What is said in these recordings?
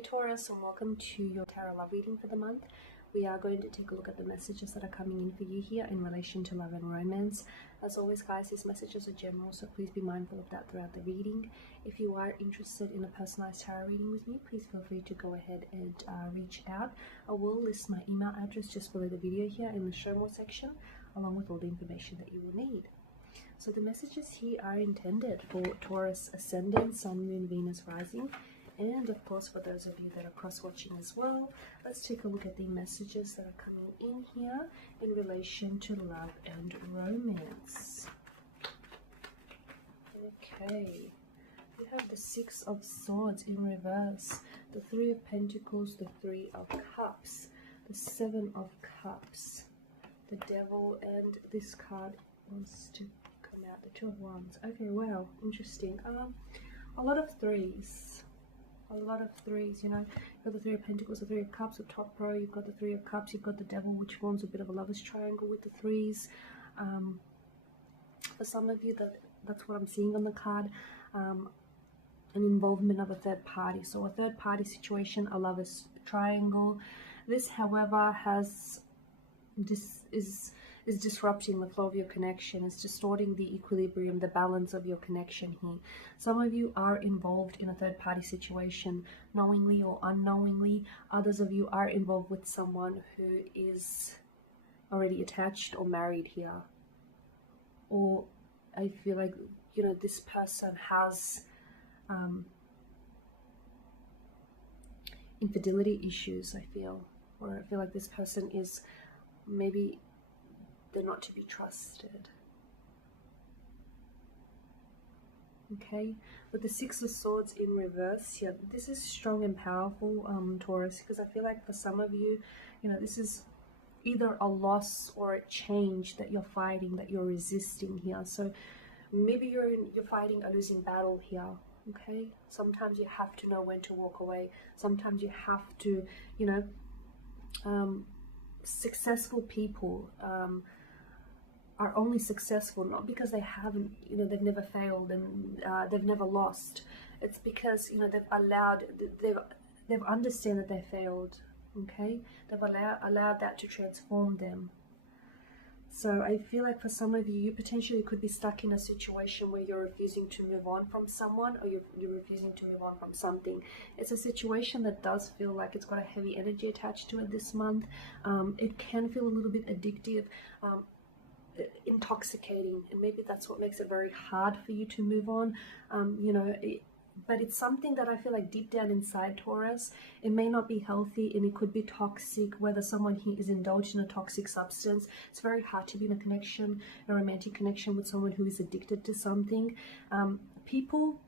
Hey Taurus, and welcome to your tarot love reading for the month. We are going to take a look at the messages that are coming in for you here in relation to love and romance. As always guys, these messages are general, so please be mindful of that throughout the reading. If you are interested in a personalized tarot reading with me, please feel free to go ahead and reach out. I will list my email address just below the video here in the show more section, along with all the information that you will need. So the messages here are intended for Taurus Ascendant, Sun, Moon, Venus, Rising, and of course for those of you that are cross-watching as well. Let's take a look at the messages that are coming in here in relation to love and romance. Okay, we have the Six of Swords in reverse, the Three of Pentacles, the Three of Cups, the Seven of Cups, the Devil, and this card wants to come out, the Two of Wands. Okay, wow, interesting. A lot of threes. A lot of threes, you know. You've got the Three of Pentacles, the Three of Cups, the top row. You've got the Three of Cups, you've got the Devil, which forms a bit of a lover's triangle with the threes. For some of you, that's what I'm seeing on the card. An involvement of a third party. So a third party situation, a lover's triangle. This, however, is disrupting the flow of your connection. It's distorting the equilibrium, the balance of your connection here. Some of you are involved in a third-party situation, knowingly or unknowingly. Others of you are involved with someone who is already attached or married here. Or I feel like, you know, this person has infidelity issues, I feel. Or I feel like this person is maybe they're not to be trusted. Okay, with the Six of Swords in reverse here, this is strong and powerful, Taurus, because I feel like for some of you, you know, this is either a loss or a change that you're fighting, that you're resisting here. So maybe you're fighting a losing battle here. Okay, sometimes you have to know when to walk away. Sometimes you have to, you know, successful people are only successful not because they haven't, you know, they've never failed and they've never lost. It's because, you know, they've understand that they failed. Okay, they've allowed that to transform them. So I feel like for some of you, you potentially could be stuck in a situation where you're refusing to move on from someone, or you're refusing to move on from something. It's a situation that does feel like it's got a heavy energy attached to it this month. It can feel a little bit addictive, intoxicating, and maybe that's what makes it very hard for you to move on. You know, but it's something that I feel like deep down inside, Taurus, it may not be healthy and it could be toxic. Whether someone here is indulged in a toxic substance, it's very hard to be in a connection, a romantic connection with someone who is addicted to something. People,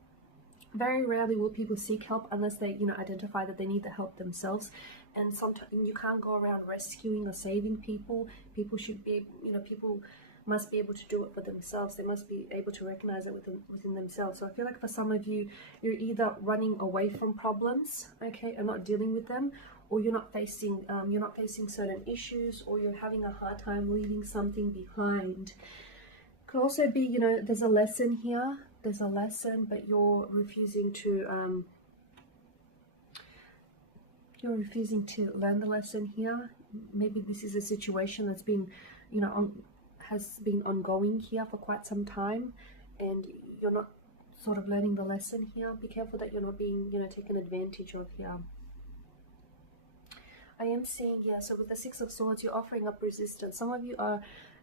very rarely will people seek help unless they, you know, identify that they need the help themselves. And sometimes you can't go around rescuing or saving people. People should be, you know, people must be able to do it for themselves. They must be able to recognize it within themselves. So I feel like for some of you, you're either running away from problems, okay, and not dealing with them, or you're not facing certain issues, or you're having a hard time leaving something behind. Could also be, you know, there's a lesson here. There's a lesson, but you're refusing to learn the lesson here. Maybe this is a situation that's been, you know, has been ongoing here for quite some time, and you're not sort of learning the lesson here. Be careful that you're not being, you know, taken advantage of here. I am seeing here, so with the Six of Swords, you're offering up resistance. Some of you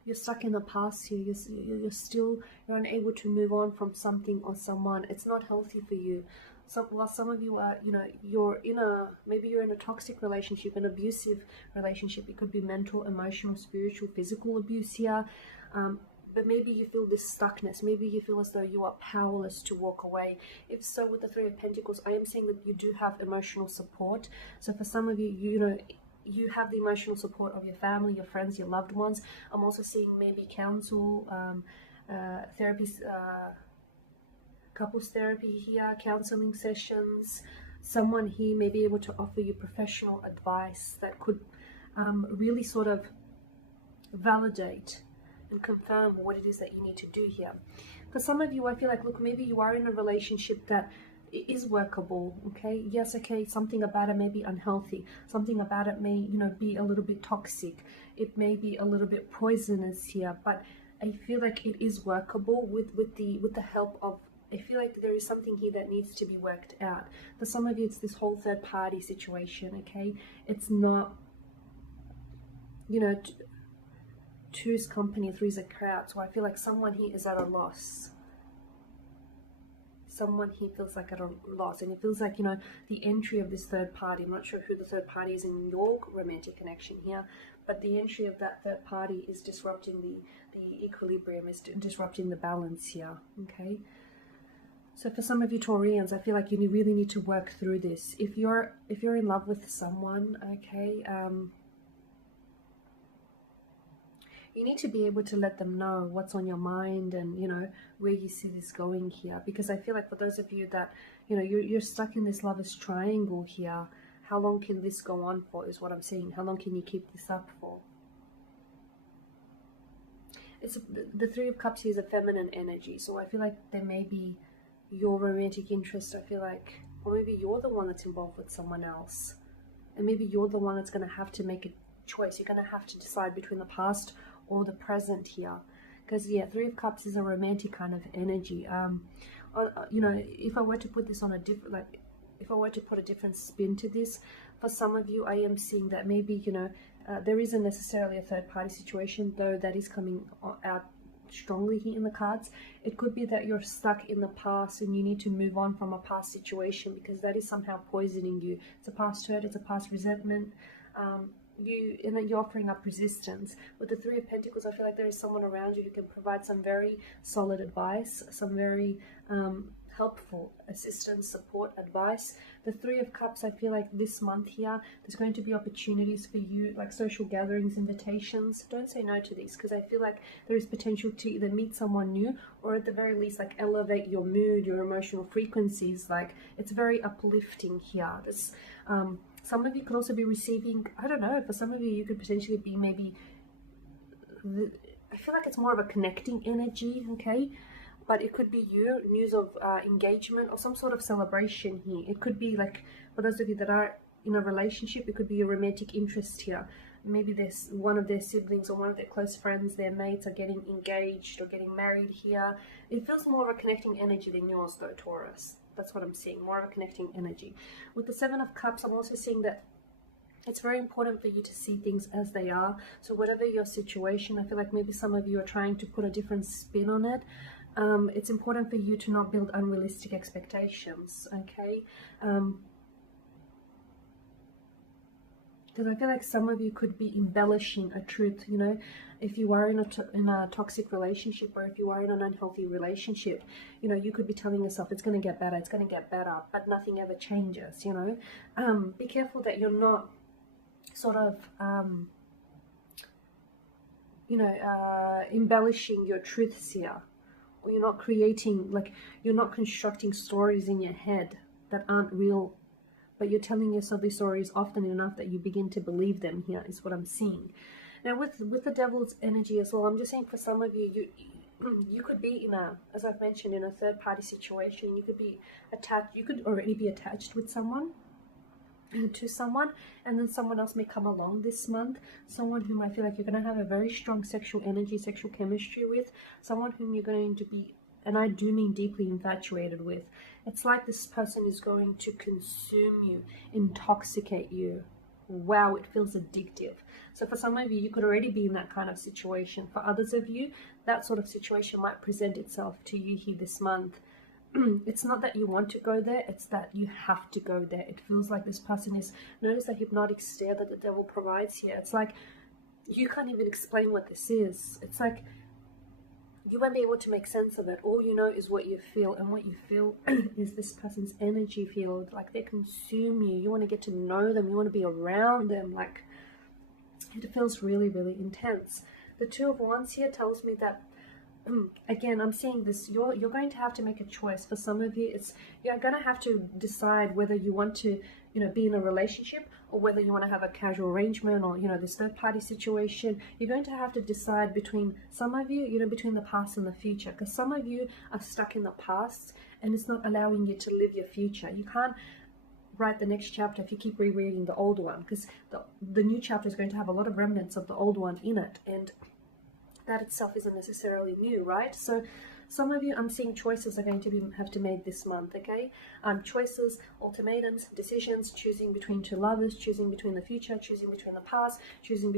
you're stuck in the past here. You're unable to move on from something or someone. It's not healthy for you. So while some of you are, you know, maybe you're in a toxic relationship, an abusive relationship. It could be mental, emotional, spiritual, physical abuse here. But maybe you feel this stuckness. Maybe you feel as though you are powerless to walk away. If so, with the Three of Pentacles, I am saying that you do have emotional support. So for some of you, you know, you have the emotional support of your family, your friends, your loved ones. I'm also seeing maybe counsel, therapies, couples therapy here, counseling sessions. Someone here may be able to offer you professional advice that could really sort of validate and confirm what it is that you need to do here. For some of you, I feel like, look, maybe you are in a relationship that it is workable. Okay, yes, okay, something about it may be unhealthy, something about it may, you know, be a little bit toxic, it may be a little bit poisonous here, but I feel like it is workable with the help of, I feel like there is something here that needs to be worked out. For some of you, it's this whole third party situation. Okay, it's not, you know, two's company, three's a crowd. So I feel like someone here is at a loss. Someone here feels like at a loss, and it feels like, you know, the entry of this third party, I'm not sure who the third party is in your romantic connection here, but the entry of that third party is disrupting the equilibrium, is disrupting the balance here. Okay, so for some of you Taurians, I feel like you really need to work through this. If you're in love with someone, okay, you need to be able to let them know what's on your mind, and, you know, where you see this going here. Because I feel like for those of you that, you know, you're stuck in this lover's triangle here, how long can this go on for is what I'm saying. How long can you keep this up for? It's the Three of Cups here is a feminine energy, so I feel like there may be your romantic interest, I feel like, or maybe you're the one that's involved with someone else, and maybe you're the one that's going to have to make a choice. You're going to have to decide between the past or the present here, because yeah, Three of Cups is a romantic kind of energy. You know, if I were to put this on a different, like, if I were to put a different spin to this, for some of you, I am seeing that maybe, you know, there isn't necessarily a third party situation, though that is coming out strongly here in the cards. It could be that you're stuck in the past and you need to move on from a past situation, because that is somehow poisoning you. It's a past hurt, it's a past resentment. And then you're offering up resistance. With the Three of Pentacles, I feel like there is someone around you who can provide some very solid advice, some very helpful assistance, support, advice. The Three of Cups, I feel like this month here, there's going to be opportunities for you, like social gatherings, invitations. Don't say no to these, because I feel like there is potential to either meet someone new, or at the very least, like, elevate your mood, your emotional frequencies. Like, it's very uplifting here. This some of you could also be receiving, I don't know, for some of you, you could potentially be maybe, I feel like it's more of a connecting energy, okay? But it could be you, news of engagement or some sort of celebration here. It could be like, for those of you that are in a relationship, it could be a romantic interest here. Maybe there's one of their siblings or one of their close friends, their mates, are getting engaged or getting married here. It feels more of a connecting energy than yours though, Taurus. That's what I'm seeing, more of a connecting energy. With the Seven of Cups, I'm also seeing that it's very important for you to see things as they are. So whatever your situation, I feel like maybe some of you are trying to put a different spin on it. It's important for you to not build unrealistic expectations, okay? Because I feel like some of you could be embellishing a truth, you know, if you are in a toxic relationship, or if you are in an unhealthy relationship, you know, you could be telling yourself it's going to get better, it's going to get better, but nothing ever changes, you know. Be careful that you're not sort of, you know, embellishing your truths here, or you're not creating, like, you're not constructing stories in your head that aren't real, but you're telling yourself these stories often enough that you begin to believe them here, is what I'm seeing. Now with the Devil's energy as well, I'm just saying for some of you, you could be in a, as I've mentioned, in a third party situation. You could be attached, you could already be attached with someone, to someone, and then someone else may come along this month, someone whom I feel like you're going to have a very strong sexual energy, sexual chemistry with, someone whom you're going to be, and I do mean deeply, infatuated with. It's like this person is going to consume you, intoxicate you. Wow, it feels addictive. So for some of you, you could already be in that kind of situation. For others of you, that sort of situation might present itself to you here this month. It's not that you want to go there, it's that you have to go there. It feels like this person is, notice the hypnotic stare that the devil provides here. It's like you can't even explain what this is. It's like you won't be able to make sense of it. All you know is what you feel, and what you feel is this person's energy field. Like, they consume you. You want to get to know them. You want to be around them. Like, it feels really, really intense. The Two of Wands here tells me that, again, I'm seeing this, you're going to have to make a choice. For some of you, it's, you're going to have to decide whether you want to you know, be in a relationship, or whether you want to have a casual arrangement, or, you know, this third party situation. You're going to have to decide between, some of you, you know, between the past and the future, because some of you are stuck in the past and it's not allowing you to live your future. You can't write the next chapter if you keep rereading the old one, because the new chapter is going to have a lot of remnants of the old one in it, and that itself isn't necessarily new, right? So some of you, I'm seeing choices are going to have to make this month, okay? Choices, ultimatums, decisions, choosing between two lovers, choosing between the future, choosing between the past, choosing